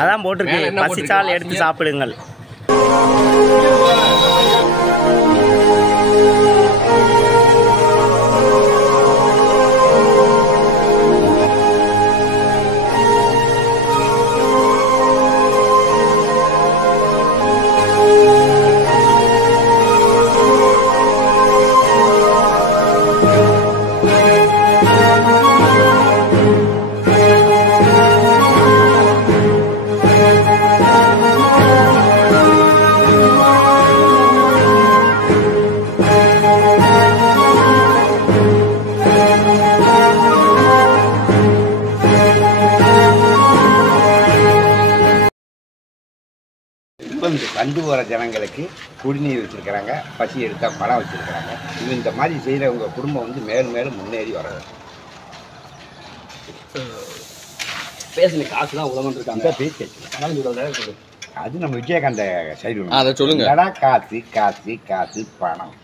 அதான் போட்டிருக்கு, பசிச்சால் எடுத்து சாப்பிடுங்கள். கண்டு போகிற ஜனங்களுக்கு குடிநீர் வச்சுருக்கிறாங்க, பசி எடுத்தால் பணம் வச்சுருக்கிறாங்க. இது இந்த மாதிரி செய்கிற உங்கள் குடும்பம் வந்து மேலும் மேலும் முன்னேறி வர்றது. பேசுன காசு தான் உதவன் இருக்காங்க. பேச்சு அது நம்ம விஜயகாந்த சைடு அதை சொல்லுங்க. காசு காசு காசு பணம்.